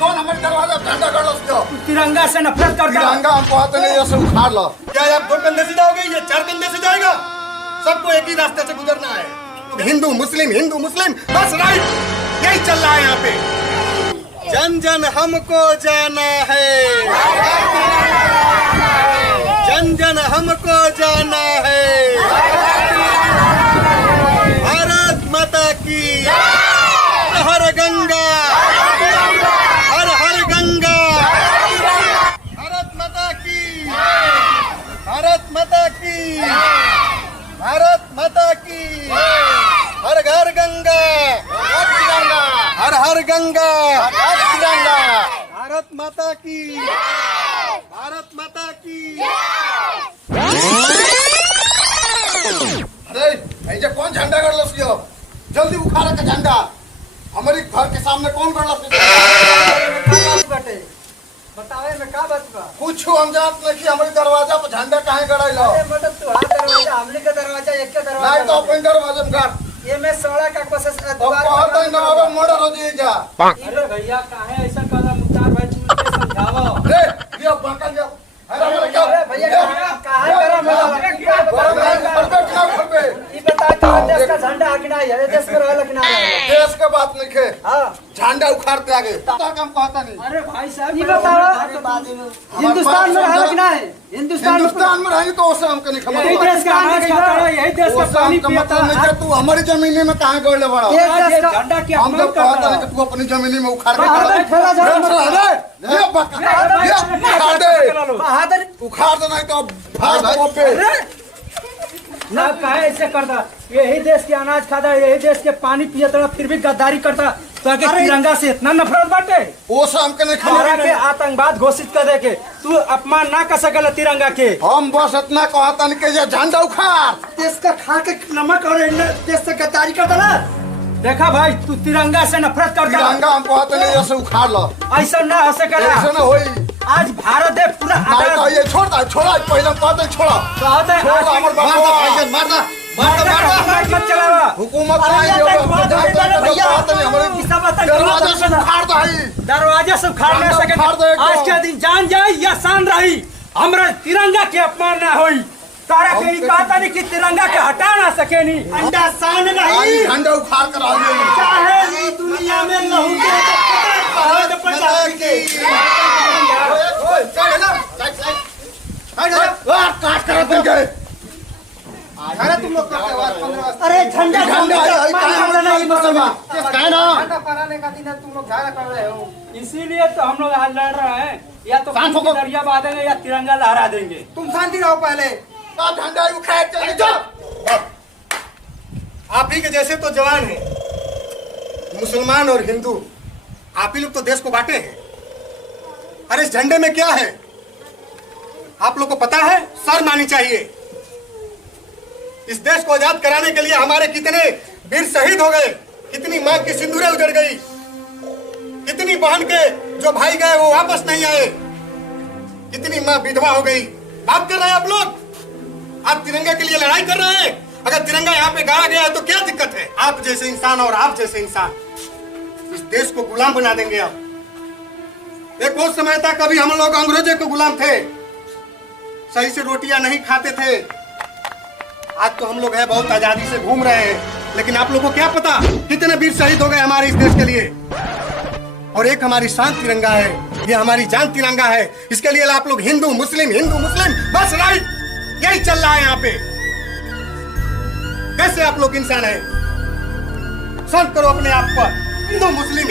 कौन हमारे दरवाजा झंडा कर लो उसको? तिरंगा से नफरत करता है। तिरंगा हमको हाथ नहीं जैसे उखाड़ लो। क्या आप 2 कंधे से जाओगे, ये 4 कंधे से जाएगा? सबको एक ही रास्ते से गुजरना है। हिंदू मुस्लिम बस राइट, यही चल रहा है यहाँ पे। जन जन हमको जाना है, जन जन हमको जाना है। भारत माता की हर गंगा, हर हर गंगा। भारत माता की, भारत माता की, भारत माता की। हर घर गंगा, हर हर गंगा। भारत माता की, भारत माता की। अरे ऐसे कौन झंडा कर लो उसको? जल्दी उखाड़ के झंडा। हमारे घर के सामने कौन कर लो? बतावे में का बात बा? कुछ हम जानत नहीं कि हमारे दरवाजा पर झंडा काहे गड़ाई लो? मतलब तुम्हारा दरवाजा हमने का दरवाजा एक का दरवाजा नहीं तो अपने दरवाजे में गाड़। ये मैं 16 का कोशिश अब कहत है ना अब मर्डर हो जाएगा। अरे भैया काहे ऐसा कदम मुख्तार भाई तुम के समझाओ। रे ये बकल जा। अरे क्या? अरे भैया काहे गरम हो? ये बता तो देश का झंडा आगिना है, देश में रहल कि ना रहल? देश के बात नहीं खे। हां झंडा उखाड़ते आगे तो काम कहता नहीं। अरे भाई साहब ये बताओ हिंदुस्तान में रहल कि ना है? हिंदुस्तान में रहेंगे तो उसे हमको नहीं खबर। यही देश का अनाज खाता है, यही देश का पानी पीता है। तू हमारी जमीन में कहाँ गड़े बड़ा? ये झंडा की हम तो कहता नहीं कि तू अपनी जमीन में उखाड़ के बहादुर उखाड़ दे नहीं तो भाग पे ना काहे ऐसे करता? यही देश के अनाज खाता, यही देश के पानी पियता, फिर भी गद्दारी करता। तो आगे तिरंगा से इतना नफरत बाटे? वो सब हमके नहीं हमारा खबर। के आतंकवाद घोषित कर दे के तू अपमान ना कर सकल तिरंगा के। हम बस इतना कहता नहीं कि ये झंडा उखाड़। देश का खा के नमक और देश से गद्दारी करता ना। देखा भाई तू तिरंगा से नफरत करता। तिरंगा हम कहते नहीं जैसे उखाड़ लो। ऐसा ना हो सकेला। ऐसा ना होई। आज भारत देश पूरा नहीं तो ये छोड़ा पहले कहते छोड़ा। कहते हैं छोड़ा हमारे बाबा मारना मत चलावा। हुकूमत नहीं दरवाजा से उखाड़ दो भाई। दरवाजा से उखाड़ ना सके। आज के दिन जान जाए या शान रही, हमरा तिरंगा के अपमान ना होई। तारा के ई कहता नहीं कि तिरंगा के हटा ना सके नी। अंडा शान नहीं। झंडा उखाड़ कर आ गए। चाहे ई दुनिया में लहू के भारत प्रचार के काट कर तुम गए। अरे तुम लोग करते हो 15 अरे झंडा नहीं मुसलमान कहना झंडा फहराने का दिन है, तुम लोग झगड़ा कर रहे हो। इसीलिए तो हम लोग आज लड़ रहे हैं। या तो दरिया बांधेंगे या तिरंगा लहरा देंगे। तुम शांति रहो पहले। झंडा उखाड़ चले जाओ। आप ही के जैसे तो जवान हैं, मुसलमान और हिंदू, आप ही लोग तो देश को बांटे हैं। अरे इस झंडे में क्या है आप लोग को पता है? शर्म आनी चाहिए। इस देश को आजाद कराने के लिए हमारे कितने वीर शहीद हो गए, कितनी मां की सिंदूरें उजड़ गई, कितनी बहन के जो भाई गए वो वापस नहीं आए, कितनी मां विधवा हो गई। बात कर रहे हैं आप लोग, आप तिरंगे के लिए लड़ाई कर रहे हैं। अगर तिरंगा यहाँ पे गाड़ा गया है तो क्या दिक्कत है? आप जैसे इंसान और आप जैसे इंसान इस देश को गुलाम बना देंगे आप। एक बहुत समय तक कभी हम लोग अंग्रेजों के गुलाम थे, सही से रोटियां नहीं खाते थे। आज तो हम लोग है बहुत आजादी से घूम रहे हैं, लेकिन आप लोगों को क्या पता कितने वीर शहीद हो गए हमारे इस देश के लिए। और एक हमारी शान तिरंगा है, ये हमारी जान तिरंगा है। इसके लिए आप लोग हिंदू मुस्लिम बस राइट, यही चल रहा है यहाँ पे। कैसे आप लोग इंसान हैं? सर्व करो अपने आप पर। हिंदू मुस्लिम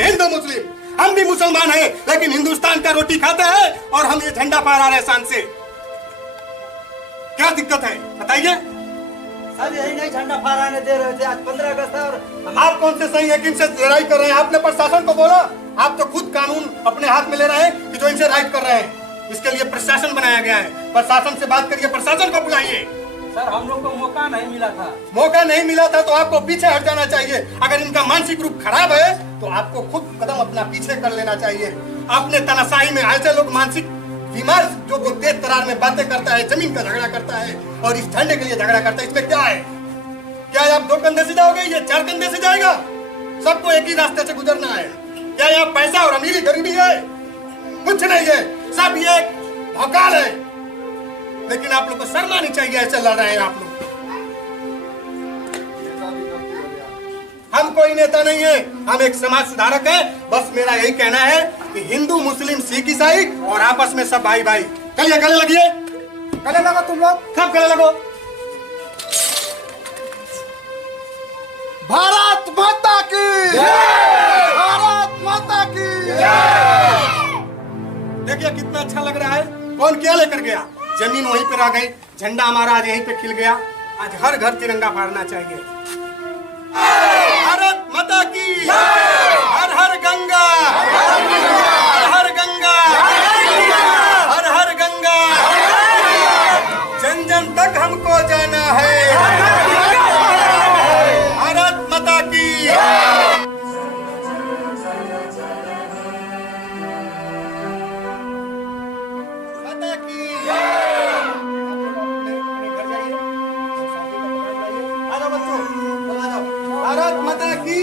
हम भी मुसलमान हैं, लेकिन हिंदुस्तान का रोटी खाते हैं और हम ये झंडा फहरा रहे हैं शान से। क्या दिक्कत है बताइए? सब यही नहीं झंडा फहराने दे रहे थे। आज 15 अगस्त है और आप कौन से सही है कि इनसे लड़ाई कर रहे हैं? आपने प्रशासन को बोला? आप तो खुद कानून अपने हाथ में ले रहे हैं कि जो इनसे राइट कर रहे हैं। इसके लिए प्रशासन बनाया गया है। प्रशासन से बात करिए, प्रशासन को बुलाइए। सर हम लोग को मौका नहीं मिला था। मौका नहीं मिला था तो आपको पीछे हट जाना चाहिए। अगर इनका मानसिक रूप खराब है तो आपको खुद कदम अपना पीछे कर लेना चाहिए। अपने तनाशाही में ऐसे लोग मानसिक बीमार जो तेज तरार में बातें करता है, जमीन का झगड़ा करता है और इस झंडे के लिए झगड़ा करता है, इसमें क्या है? क्या आप 2 कंधे से जाओगे, ये 4 कंधे से जाएगा? सबको एक ही रास्ते से गुजरना है। क्या यहाँ पैसा और अमीरी गरीबी है? कुछ नहीं है, सब ये भौकाल है। लेकिन आप लोग को शर्म आनी चाहिए, ऐसे लड़ रहे हैं आप लोग। हम कोई नेता नहीं है, हम एक समाज सुधारक है। बस मेरा यही कहना है कि हिंदू मुस्लिम सिख ईसाई और आपस में सब भाई भाई। चलिए गले लगिए, गले लगो तुम लोग, सब गले लगो। भारत माता की भारत माता की देखिए कितना अच्छा लग रहा है। कौन क्या लेकर गया? जमीन वहीं पर आ गई, झंडा हमारा आज यहीं पे खिल गया। आज हर घर तिरंगा फहराना चाहिए। भारत माता की, हर हर गंगा, हर हर गंगा, हर हर गंगा, जन जन तक हमको जाना है। भारत माता की। माता की। घर जाइए, आ जाओ बच्चों, आ जाओ। भारत माता की।